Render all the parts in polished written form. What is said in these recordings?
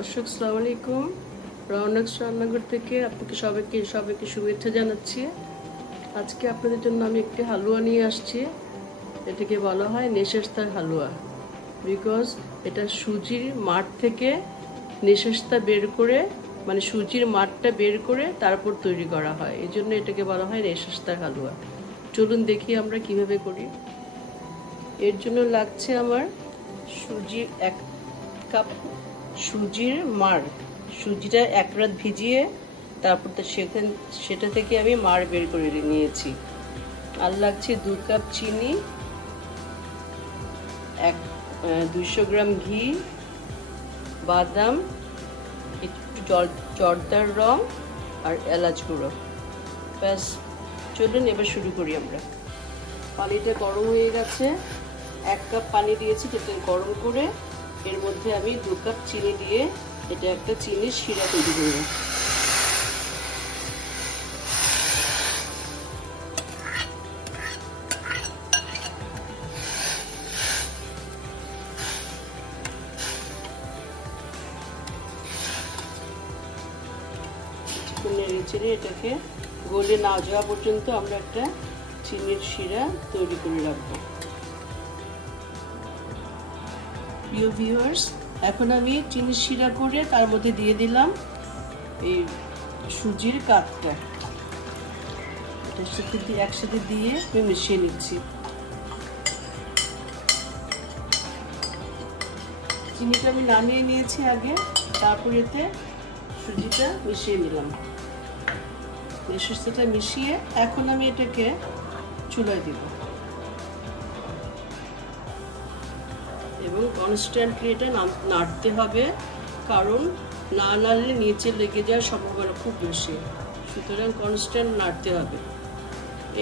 দর্শক আসসালামু আলাইকুম। রৌনকস রান্নাঘর থেকে আপনাকে সবাইকে শুভেচ্ছা জানাচ্ছি। আজকে আপনাদের জন্য আমি একটি হালুয়া নিয়ে আসছি। এটাকে বলা হয় নেশাস্তার হালুয়া, বিকজ এটা সুজির মাঠ থেকে নেশাস্তা বের করে, মানে সুজির মাঠটা বের করে তারপর তৈরি করা হয়, এই জন্য এটাকে বলা হয় নেশাস্তার হালুয়া। চলুন দেখি আমরা কিভাবে করি। এর জন্য লাগছে আমার সুজির 1 কাপ সুজির মার। সুজিটা 1 রাত ভিজিয়ে তারপর সেটা থেকে আমি মার বের করে নিয়েছি। আর লাগছে 2 কাপ চিনি, 200 গ্রাম ঘি, বাদাম, একটু জর্দার রং আর এলাচ গুঁড়ো। ব্যাস, চলুন এবার শুরু করি আমরা। পানিটা গরম হয়ে গেছে, 1 কাপ পানি দিয়েছি, যেটা গরম করে এর মধ্যে আমি 2 কাপ চিনি দিয়ে এটা একটা চিনির শিরা তৈরি করব। নেড়ে এটাকে গলে না যাওয়া পর্যন্ত আমরা একটা চিনির শিরা তৈরি করে রাখবো। প্রিয় ভিউয়ার্স, এখন আমি চিনির শিরা করে তার মধ্যে দিয়ে দিলাম এই সুজির কাঠটা। এটার সাথে একসাথে দিয়ে আমি মিশিয়ে নিচ্ছি। চিনিটা আমি নামিয়ে নিয়েছি আগে, তারপর এতে সুজিটা মিশিয়ে নিলাম। সুজিটা মিশিয়ে এখন আমি এটাকে চুলায় দিব এবং কনস্ট্যান্টলি এটা নাড়তে হবে, কারণ না নাড়লে নিচে লেগে যাওয়ার সম্ভাবনা খুব বেশি। সুতরাং কনস্ট্যান্ট নাড়তে হবে।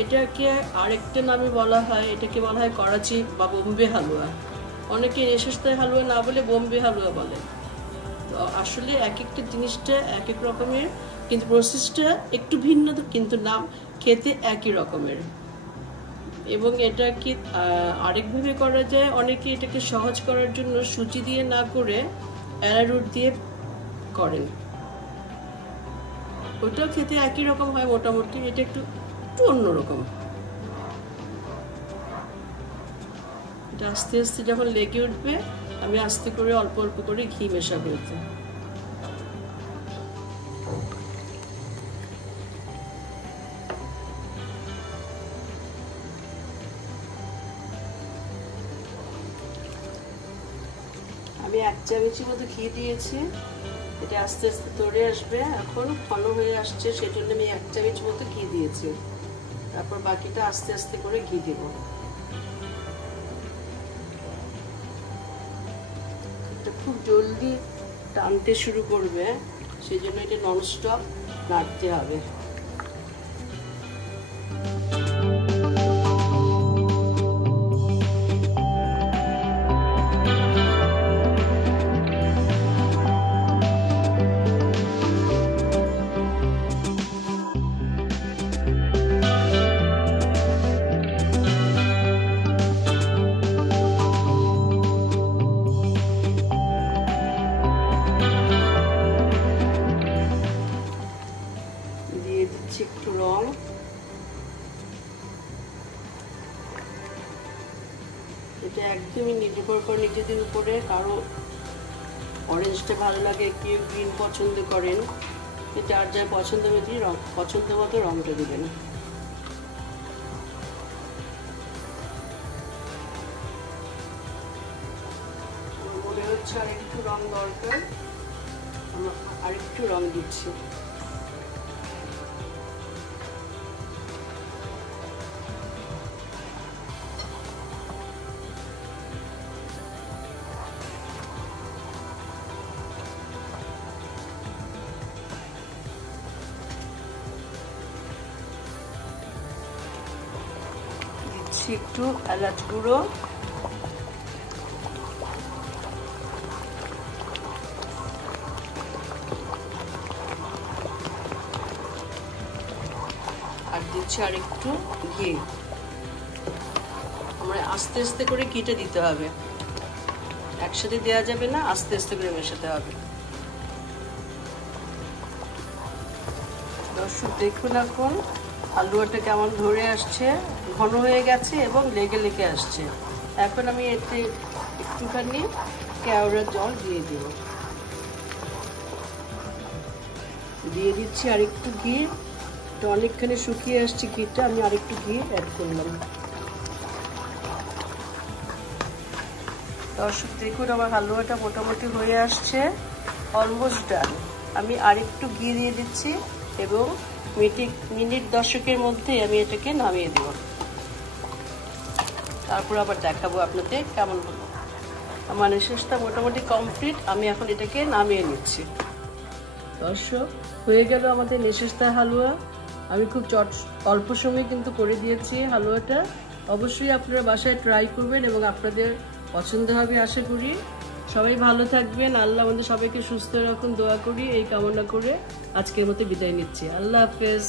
এটাকে আরেকটা নামে বলা হয়, এটাকে বলা হয় করাচি বা বোম্বে হালুয়া। অনেকে নেশাস্তার হালুয়া না বলে বোম্বে হালুয়া বলে। তো আসলে এক একটা জিনিসটা এক এক রকমের, কিন্তু প্রসেসটা একটু ভিন্ন, কিন্তু নাম খেতে একই রকমের। এবং এটা কি আরেকভাবে করা যায়, অনেকে এটাকে সহজ করার জন্য সুজি দিয়ে না করে অ্যারারুট দিয়ে করেন, ওটাও খেতে একই রকম হয় মোটামুটি। এটা একটু অন্যরকম। এটা আস্তে আস্তে যখন লেগে উঠবে, আমি আস্তে করে অল্প অল্প করে ঘি মেশাবো এতে। আমি 1 চামচের মতো ঘি দিয়েছি। এটা আস্তে আস্তে তৈরি আসবে, এখন ঘন হয়ে আসছে, সেই জন্য আমি 1 চামচ মতো ঘি দিয়েছি। তারপর বাকিটা আস্তে আস্তে করে ঘি দিব। এটা খুব জলদি টানতে শুরু করবে, সেই জন্য এটা ননস্টপ নাড়তে হবে। একটু রং, এটা একদমই নির্ভর করে নিজেদের উপরে। কারো অরেঞ্জটা ভালো লাগে, কেউ গ্রিন পছন্দ করেন, যার যার পছন্দ অনুযায়ী পছন্দ মতো রংটা দিবেন। মনে হচ্ছে আর একটু রং দরকার, আর একটু রং দিচ্ছি। একটু এলাচ গুঁড়ো, আর দিচ্ছি আর একটু ঘি। আমরা আস্তে আস্তে করে ঘিটা দিতে হবে, একসাথে দেওয়া যাবে না, আস্তে আস্তে করে মেশাতে হবে। দর্শক দেখুন এখন হালুয়াটা কেমন ধরে আসছে, ঘন হয়ে গেছে এবং লেগে লেগে আসছে। এখন আমি এতে একটুখানি কেওড়া জল দিয়ে দিব, দিয়ে দিচ্ছি আরেকটু ঘি। তো অনেকখানি শুকিয়ে আসছে ঘিটা, আমি আরেকটু ঘি অ্যাড করলাম। দর্শক দেখুন আমার হালুয়াটা মোটামুটি হয়ে আসছে, অলমোস্ট ডান। আমি আরেকটু ঘি দিয়ে দিচ্ছি এবং মিনিট 10-এর মধ্যে আমি এটাকে নামিয়ে দেব। তারপর আবার দেখাবো আপনাদের কেমন হলো। আমার নেশেসটা মোটামুটি কমপ্লিট, আমি এখন এটাকে নামিয়ে নিচ্ছি। দর্শক হয়ে গেল আমাদের নেশেস্তা হালুয়া। আমি খুব অল্প সময়ে কিন্তু করে দিয়েছি হালুয়াটা। অবশ্যই আপনারা বাসায় ট্রাই করবেন এবং আপনাদের পছন্দ হবে আশা করি। সবাই ভালো থাকবেন, আল্লাহ আমাদের সবাইকে সুস্থ রাখুন, দোয়া করি এই কামনা করে আজকের মতো বিদায় নিচ্ছি। আল্লাহ হাফেজ।